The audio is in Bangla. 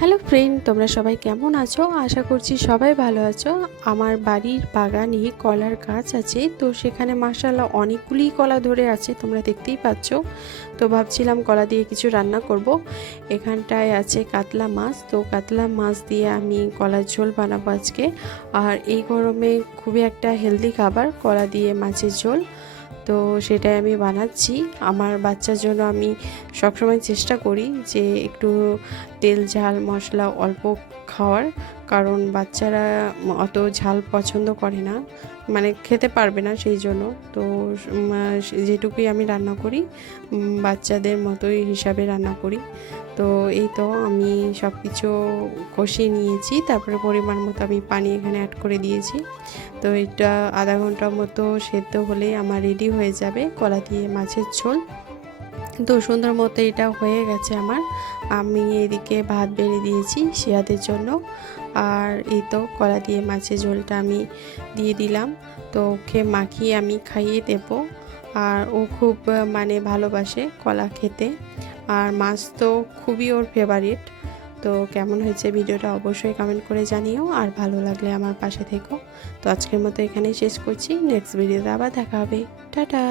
হ্যালো ফ্রেন্ড, তোমরা সবাই কেমন আছো? আশা করছি সবাই ভালো আছো। আমার বাড়ির বাগানে কলার গাছ আছে, তো সেখানে মাশাআল্লাহ অনেকগুলি কলা ধরে আছে, তোমরা দেখতেই পাচ্ছ। তো ভাবছিলাম কলা দিয়ে কিছু রান্না করব। এখানটায় আছে কাতলা মাছ, তো কাতলা মাছ দিয়ে আমি কলার ঝোল বানাবো আজকে। আর এই গরমে খুবই একটা হেলদি খাবার কলা দিয়ে মাছের ঝোল, তো সেটাই আমি বানাচ্ছি। আমার বাচ্চার জন্য আমি সবসময় চেষ্টা করি যে একটু তেল ঝাল মশলা অল্প খাওয়ার, কারণ বাচ্চারা অত ঝাল পছন্দ করে না, মানে খেতে পারবে না, সেই জন্য। তো যেটুকুই আমি রান্না করি বাচ্চাদের মতোই হিসাবে রান্না করি। তো এই তো আমি সব কিছু কষিয়ে নিয়েছি, তারপরে পরিমাণ মতো আমি পানি এখানে অ্যাড করে দিয়েছি। তো এটা আধা ঘন্টার মতো সেদ্ধ হলেই আমার রেডি হয়ে যাবে কলা দিয়ে মাছের ঝোল। তো সুন্দর মতো এটা হয়ে গেছে আমার। আমি এদিকে ভাত বেড়ে দিয়েছি শিয়াদের জন্য, আর এই তো কলা দিয়ে মাছের ঝোলটা আমি দিয়ে দিলাম। তো ওকে মাখিয়ে আমি খাইয়ে দেব। আর ও খুব মানে ভালোবাসে কলা খেতে, আর মাছ তো খুবই ওর ফেভারিট। তো কেমন হয়েছে ভিডিওটা অবশ্যই কমেন্ট করে জানিও, আর ভালো লাগলে আমার পাশে থেকো। তো আজকের মতো এখানেই শেষ করছি, নেক্সট ভিডিওতে আবার দেখা হবে। টাটা।